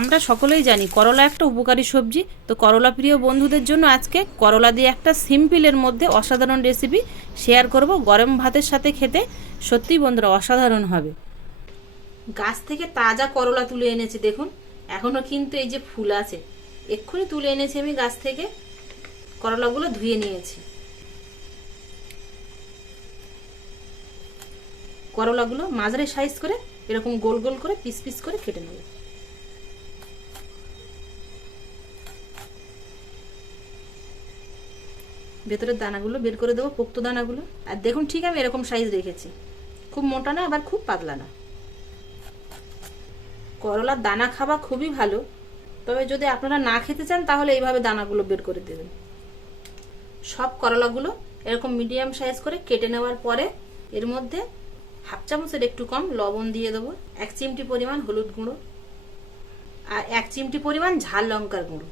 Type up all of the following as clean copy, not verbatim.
আমরা সকলেই জানি করলা একটা উপকারী সবজি। তো করলা প্রিয় বন্ধুদের জন্য আজকে করলা দিয়ে একটা সিম্পলের মধ্যে অসাধারণ রেসিপি শেয়ার করব। গরম ভাতের সাথে খেতে সত্যিই বন্ধুরা অসাধারণ হবে। গাছ থেকে তাজা করলা তুলে এনেছি, দেখুন এখনও কিন্তু এই যে ফুল আছে, এক্ষুনি তুলে এনেছি আমি গাছ থেকে। করলাগুলো ধুয়ে নিয়েছি। করলাগুলো মাঝারি সাইজ করে এরকম গোল গোল করে পিস পিস করে কেটে নেব। ভেতরের দানাগুলো বের করে দেবো, পোক্ত দানাগুলো। আর দেখুন ঠিক আমি এরকম সাইজ রেখেছি, খুব মোটা না আবার খুব পাতলা না। করলার দানা খাওয়া খুবই ভালো, তবে যদি আপনারা না খেতে চান তাহলে এইভাবে দানাগুলো বের করে দেবেন। সব করলাগুলো এরকম মিডিয়াম সাইজ করে কেটে নেওয়ার পরে এর মধ্যে হাফ চামচের একটু কম লবণ দিয়ে দেবো, 1 চিমটি পরিমাণ হলুদ গুঁড়ো আর 1 চিমটি পরিমাণ ঝাল লঙ্কার গুঁড়ো।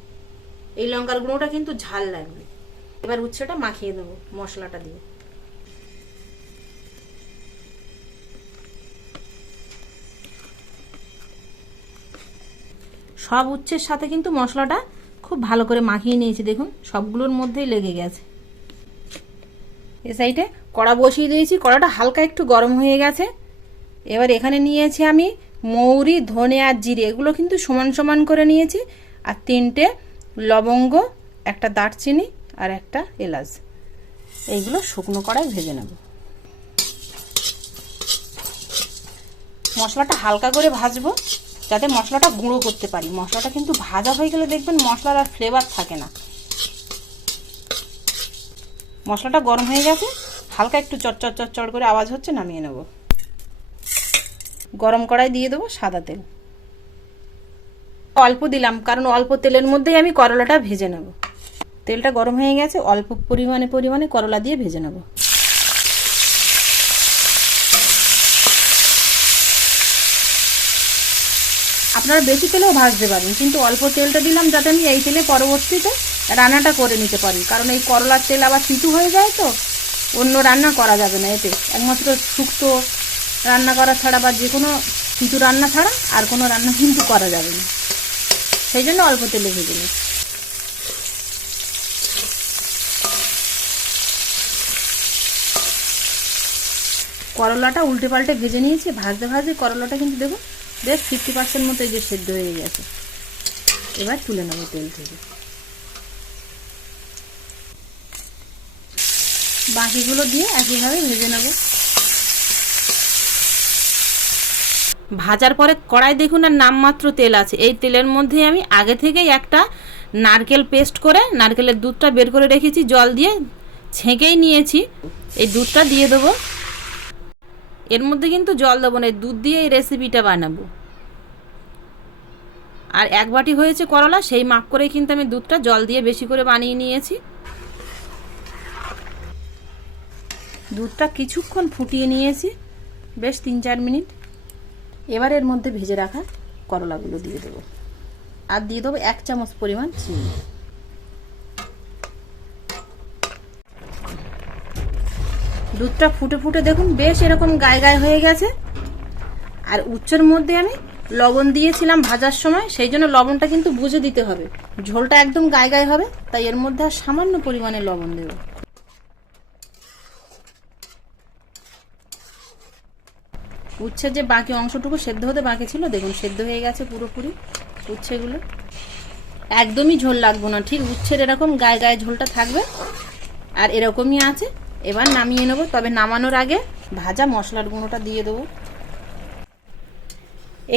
এই লঙ্কার গুঁড়োটা কিন্তু ঝাল লাগবে। এবার উচ্ছেটা মাখিয়ে দেবো মশলাটা দিয়ে। সব উচ্ছের সাথে কিন্তু মশলাটা খুব ভালো করে মাখিয়ে নিয়েছি, দেখুন সবগুলোর মধ্যেই লেগে গেছে। এ সাইডে কড়া বসিয়ে দিয়েছি, কড়াটা হালকা একটু গরম হয়ে গেছে। এবার এখানে নিয়েছি আমি মৌরি, ধনে আর জিরে, এগুলো কিন্তু সমান সমান করে নিয়েছি। আর 3টে লবঙ্গ, একটা দারচিনি আর একটা এলাচ, এইগুলো শুকনো কড়ায় ভেজে নেব। মশলাটা হালকা করে ভাজবো যাতে মশলাটা গুঁড়ো করতে পারি। মশলাটা কিন্তু ভাজা হয়ে গেলে দেখবেন মশলার আর ফ্লেভার থাকে না। মশলাটা গরম হয়ে গেছে, হালকা একটু চটচট চটচট করে আওয়াজ হচ্ছে, নামিয়ে নেব। গরম কড়াই দিয়ে দেবো সাদা তেল। অল্প দিলাম কারণ অল্প তেলের মধ্যেই আমি করলাটা ভেজে নেব। তেলটা গরম হয়ে গেছে, অল্প পরিমাণে করলা দিয়ে ভেজে নেব। আপনারা বেশি তেলেও ভাজতে পারেন, কিন্তু অল্প তেলটা দিলাম যাতে আমি এই তেলে পরবর্তীতে রান্নাটা করে নিতে পারি। কারণ এই করলার তেল আবার তিতো হয়ে যায়, তো অন্য রান্না করা যাবে না এতে। একমাত্র শুক্তো রান্না করা ছাড়া বা যে কোনো তিতো রান্না ছাড়া আর কোনো রান্না কিন্তু করা যাবে না, সেই জন্য অল্প তেলে ভেজে নিই। করলাটা উল্টে পাল্টে ভেজে নিয়েছি। ভাজতে ভাজতে করলাটা কিন্তু দেখুন বেশ 50% মতো এই যে সেদ্ধ হয়ে গেছে। এবার তুলে নেবো তেল থেকে। বাকিগুলো দিয়ে একইভাবে ভেজে নেব। ভাজার পরে কড়াই দেখুন আর নামমাত্র তেল আছে। এই তেলের মধ্যে আমি আগে থেকেই একটা নারকেল পেস্ট করে নারকেলের দুধটা বের করে রেখেছি, জল দিয়ে ছেঁকেই নিয়েছি। এই দুধটা দিয়ে দেবো। এর মধ্যে কিন্তু জল দেবো না, এই দুধ দিয়ে এই রেসিপিটা বানাবো। আর 1 বাটি হয়েছে করলা, সেই মাপ করেই কিন্তু আমি দুধটা জল দিয়ে বেশি করে বানিয়ে নিয়েছি। দুধটা কিছুক্ষণ ফুটিয়ে নিয়েছি, বেশ 3-4 মিনিট। এবার এর মধ্যে ভেজে রাখা করলাগুলো দিয়ে দেবো আর দিয়ে দেবো 1 চামচ পরিমাণ চিনি। দুধটা ফুটে ফুটে দেখুন বেশ এরকম গায়ে গায়ে হয়ে গেছে। আর উচ্ছের মধ্যে আমি লবণ দিয়েছিলাম ভাজার সময়, সেই জন্য লবণটা কিন্তু বুঝে দিতে হবে। ঝোলটা একদম গায়ে গায়ে হবে, তাই এর মধ্যে আর সামান্য পরিমাণে লবণ দেব। উচ্ছের যে বাকি অংশটুকু সেদ্ধ হতে বাকি ছিল, দেখুন সেদ্ধ হয়ে গেছে পুরোপুরি উচ্ছেগুলো। একদমই ঝোল লাগবে না, ঠিক উচ্ছের এরকম গায়ে গায়ে ঝোলটা থাকবে। আর এরকমই আছে। এবার নামিয়ে নেব, তবে নামানোর আগে ভাজা মশলার গুঁড়োটা দিয়ে দেবো।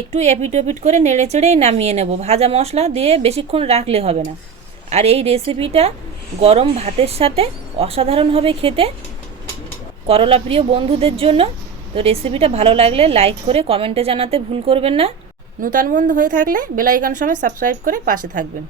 একটু এপিট ওপিট করে নেড়ে চেড়েই নামিয়ে নেব। ভাজা মশলা দিয়ে বেশিক্ষণ রাখলে হবে না। আর এই রেসিপিটা গরম ভাতের সাথে অসাধারণ হবে খেতে, করলা প্রিয় বন্ধুদের জন্য। তো রেসিপিটা ভালো লাগলে লাইক করে কমেন্টে জানাতে ভুল করবেন না। নতুন বন্ধু হয়ে থাকলে বেল আইকন সময় সাবস্ক্রাইব করে পাশে থাকবেন।